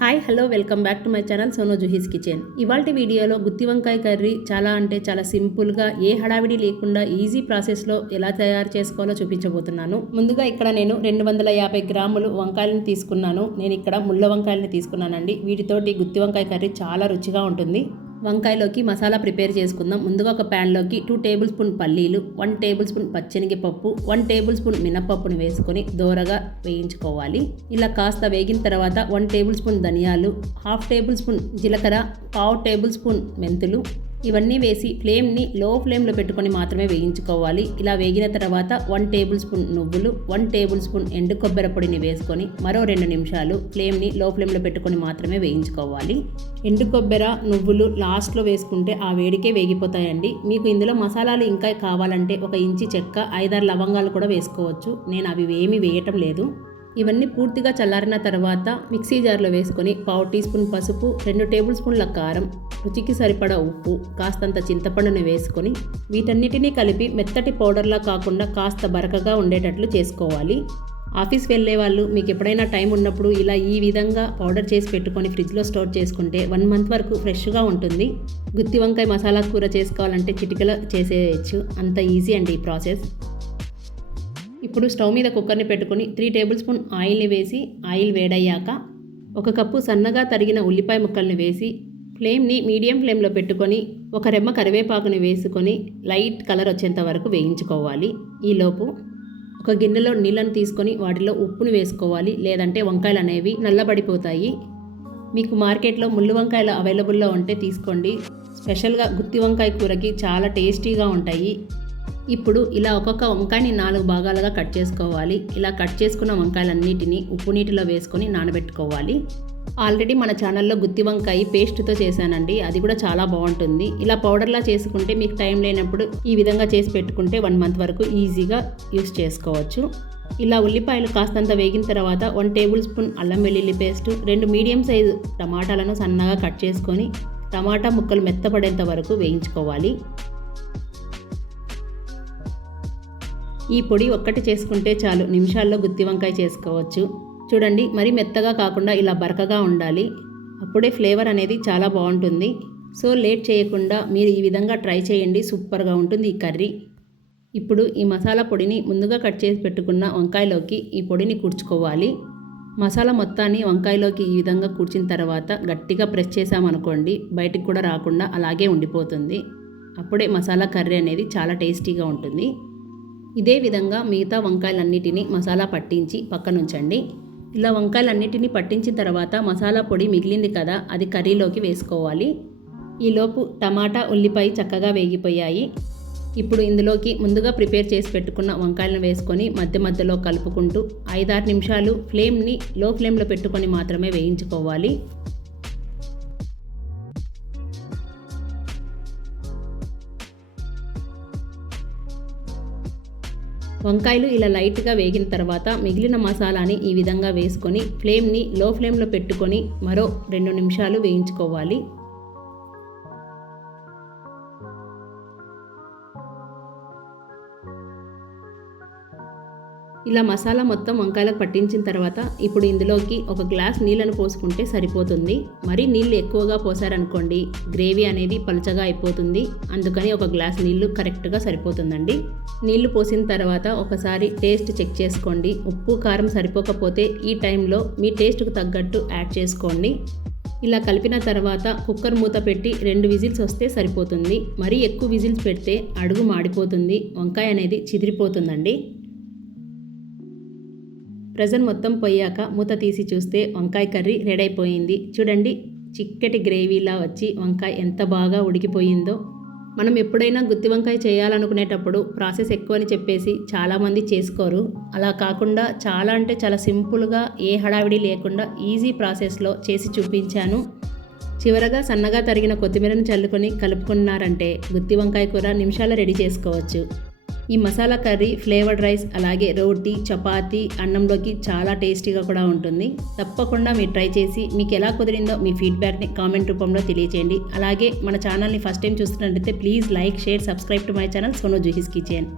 Hi hello welcome back to my channel Sono Juhi's kitchen. ఇవాళ వీడియోలో గుత్తి వంకాయ curry చాలా అంటే చాలా సింపుల్గా ఏ హడావిడి లేకుండా ఈజీ ప్రాసెస్లో ఎలా తయారు చేసుకోవాలో చూపించబోతున్నాను. ముందుగా ఇక్కడ నేను రెండు వందల యాభై గ్రాములు వంకాయలను తీసుకున్నాను. నేను ఇక్కడ ముళ్ళ వంకాయలను తీసుకున్నానండి. వీటితోటి గుత్తి వంకాయ కర్రీ చాలా రుచిగా ఉంటుంది. వంకాయలోకి మసాలా ప్రిపేర్ చేసుకుందాం. ముందుగా ఒక ప్యాన్లోకి టూ టేబుల్ స్పూన్ పల్లీలు వన్ టేబుల్ స్పూన్ పచ్చనిగిపప్పు వన్ టేబుల్ స్పూన్ మినపప్పును వేసుకొని దోరగా వేయించుకోవాలి. ఇలా కాస్త వేగిన తర్వాత వన్ టేబుల్ స్పూన్ ధనియాలు హాఫ్ టేబుల్ స్పూన్ జీలకర్ర పావు టేబుల్ స్పూన్ మెంతులు ఇవన్నీ వేసి ఫ్లేమ్ని లో ఫ్లేమ్లో పెట్టుకొని మాత్రమే వేయించుకోవాలి. ఇలా వేగిన తర్వాత వన్ టేబుల్ స్పూన్ నువ్వులు వన్ టేబుల్ స్పూన్ ఎండు కొబ్బరి పొడిని వేసుకొని మరో రెండు నిమిషాలు ఫ్లేమ్ని లో ఫ్లేమ్లో పెట్టుకొని మాత్రమే వేయించుకోవాలి. ఎండు కొబ్బరి నువ్వులు లాస్ట్లో వేసుకుంటే ఆ వేడికే వేగిపోతాయండి. మీకు ఇందులో మసాలాలు ఇంకా కావాలంటే ఒక ఇంచి చెక్క ఐదారు లవంగాలు కూడా వేసుకోవచ్చు. నేను అవి ఏమీ వేయటం లేదు. ఇవన్నీ పూర్తిగా చల్లారిన తర్వాత మిక్సీ జార్లో వేసుకొని పావు టీ స్పూన్ పసుపు రెండు టేబుల్ స్పూన్ల కారం రుచికి సరిపడా ఉప్పు కాస్తంత చింతపండుని వేసుకొని వీటన్నిటినీ కలిపి మెత్తటి పౌడర్లా కాకుండా కాస్త బరకగా ఉండేటట్లు చేసుకోవాలి. ఆఫీస్ వెళ్ళే వాళ్ళు మీకు ఎప్పుడైనా టైం ఉన్నప్పుడు ఇలా ఈ విధంగా పౌడర్ చేసి పెట్టుకొని ఫ్రిడ్జ్లో స్టోర్ చేసుకుంటే వన్ మంత్ వరకు ఫ్రెష్గా ఉంటుంది. గుత్తి వంకాయ మసాలా కూర చేసుకోవాలంటే చిటికలో చేసేయచ్చు. అంత ఈజీ అండి ఈ ప్రాసెస్. ఇప్పుడు స్టవ్ మీద కుక్కర్ని పెట్టుకొని త్రీ టేబుల్ స్పూన్ ఆయిల్ని వేసి ఆయిల్ వేడయ్యాక ఒక కప్పు సన్నగా తరిగిన ఉల్లిపాయ ముక్కల్ని వేసి ఫ్లేమ్ని మీడియం ఫ్లేమ్లో పెట్టుకొని ఒక రెమ్మ కరివేపాకుని వేసుకొని లైట్ కలర్ వచ్చేంత వరకు వేయించుకోవాలి. ఈలోపు ఒక గిన్నెలో నీళ్ళని తీసుకొని వాటిలో ఉప్పును వేసుకోవాలి. లేదంటే వంకాయలు అనేవి నల్లబడిపోతాయి. మీకు మార్కెట్లో ముళ్ళు వంకాయలు అవైలబుల్లో ఉంటే తీసుకోండి. స్పెషల్గా గుత్తి వంకాయ కూరకి చాలా టేస్టీగా ఉంటాయి. ఇప్పుడు ఇలా ఒక్కొక్క వంకాయని నాలుగు భాగాలుగా కట్ చేసుకోవాలి. ఇలా కట్ చేసుకున్న వంకాయలన్నిటిని ఉప్పు నీటిలో వేసుకొని నానబెట్టుకోవాలి. ఆల్రెడీ మన ఛానల్లో గుత్తి వంకాయ పేస్ట్తో చేశానండి. అది కూడా చాలా బాగుంటుంది. ఇలా పౌడర్లా చేసుకుంటే మీకు టైం లేనప్పుడు ఈ విధంగా చేసి పెట్టుకుంటే వన్ మంత్ వరకు ఈజీగా యూస్ చేసుకోవచ్చు. ఇలా ఉల్లిపాయలు కాస్తంత వేగిన తర్వాత వన్ టేబుల్ స్పూన్ అల్లం వెల్లుల్లి పేస్ట్ రెండు మీడియం సైజు టమాటాలను సన్నగా కట్ చేసుకొని టమాటా ముక్కలు మెత్తపడేంత వరకు వేయించుకోవాలి. ఈ పొడి ఒక్కటి చేసుకుంటే చాలు. నిమిషాల్లో గుత్తి వంకాయ చేసుకోవచ్చు. చూడండి మరి మెత్తగా కాకుండా ఇలా బరకగా ఉండాలి. అప్పుడే ఫ్లేవర్ అనేది చాలా బాగుంటుంది. సో లేట్ చేయకుండా మీరు ఈ విధంగా ట్రై చేయండి. సూపర్గా ఉంటుంది ఈ కర్రీ. ఇప్పుడు ఈ మసాలా పొడిని ముందుగా కట్ చేసి పెట్టుకున్న వంకాయలోకి ఈ పొడిని కూర్చుకోవాలి. మసాలా మొత్తాన్ని వంకాయలోకి ఈ విధంగా కూర్చిన తర్వాత గట్టిగా ప్రెస్ చేసామనుకోండి బయటికి కూడా రాకుండా అలాగే ఉండిపోతుంది. అప్పుడే మసాలా కర్రీ అనేది చాలా టేస్టీగా ఉంటుంది. ఇదే విధంగా మిగతా వంకాయలన్నిటినీ మసాలా పట్టించి పక్కనుంచండి. ఇలా వంకాయలన్నిటినీ పట్టించిన తర్వాత మసాలా పొడి మిగిలింది కదా అది కర్రీలోకి వేసుకోవాలి. ఈలోపు టమాటా ఉల్లిపాయ చక్కగా వేగిపోయాయి. ఇప్పుడు ఇందులోకి ముందుగా ప్రిపేర్ చేసి పెట్టుకున్న వంకాయలను వేసుకొని మధ్య మధ్యలో కలుపుకుంటూ ఐదారు నిమిషాలు ఫ్లేమ్ని లో ఫ్లేమ్లో పెట్టుకొని మాత్రమే వేయించుకోవాలి. వంకాయలు ఇలా లైట్గా వేగిన తర్వాత మిగిలిన మసాలాని ఈ విధంగా వేసుకొని ఫ్లేమ్ని లో ఫ్లేమ్లో పెట్టుకొని మరో రెండు నిమిషాలు వేయించుకోవాలి. ఇలా మసాలా మొత్తం వంకాయలకు పట్టించిన తర్వాత ఇప్పుడు ఇందులోకి ఒక గ్లాస్ నీళ్ళను పోసుకుంటే సరిపోతుంది. మరి నీళ్ళు ఎక్కువగా పోసారనుకోండి గ్రేవీ అనేది పలుచగా అయిపోతుంది. అందుకని ఒక గ్లాస్ నీళ్ళు కరెక్ట్గా సరిపోతుందండి. నీళ్ళు పోసిన తర్వాత ఒకసారి టేస్ట్ చెక్ చేసుకోండి. ఉప్పు కారం సరిపోకపోతే ఈ టైంలో మీ టేస్ట్కు తగ్గట్టు యాడ్ చేసుకోండి. ఇలా కలిపిన తర్వాత కుక్కర్ మూత పెట్టి రెండు విజిల్స్ వస్తే సరిపోతుంది. మరీ ఎక్కువ విజిల్స్ పెడితే అడుగు మాడిపోతుంది. వంకాయ అనేది చిదిరిపోతుందండి. ప్రెజర్ మొత్తం పోయాక మూత తీసి చూస్తే వంకాయ కర్రీ రెడీ అయిపోయింది. చూడండి చిక్కటి గ్రేవీలా వచ్చి వంకాయ ఎంత బాగా ఉడికిపోయిందో. మనం ఎప్పుడైనా గుత్తి వంకాయ చేయాలనుకునేటప్పుడు ప్రాసెస్ ఎక్కువ అని చెప్పేసి చాలామంది చేసుకోరు. అలా కాకుండా చాలా అంటే చాలా సింపుల్గా ఏ హడావిడి లేకుండా ఈజీ ప్రాసెస్లో చేసి చూపించాను. చివరగా సన్నగా తరిగిన కొత్తిమీరను చల్లుకొని కలుపుకున్నారంటే గుత్తి వంకాయ కూర నిమిషాలు రెడీ చేసుకోవచ్చు. ఈ మసాలా కర్రీ ఫ్లేవర్డ్ రైస్ అలాగే రోటీ చపాతీ అన్నంలోకి చాలా టేస్టీగా కూడా ఉంటుంది. తప్పకుండా మీరు ట్రై చేసి మీకు ఎలా కుదిరిందో మీ ఫీడ్బ్యాక్ని కామెంట్ రూపంలో తెలియచేయండి. అలాగే మన ఛానల్ని ఫస్ట్ టైం చూస్తున్నట్లయితే please like share subscribe to my channel Sono Juhi's kitchen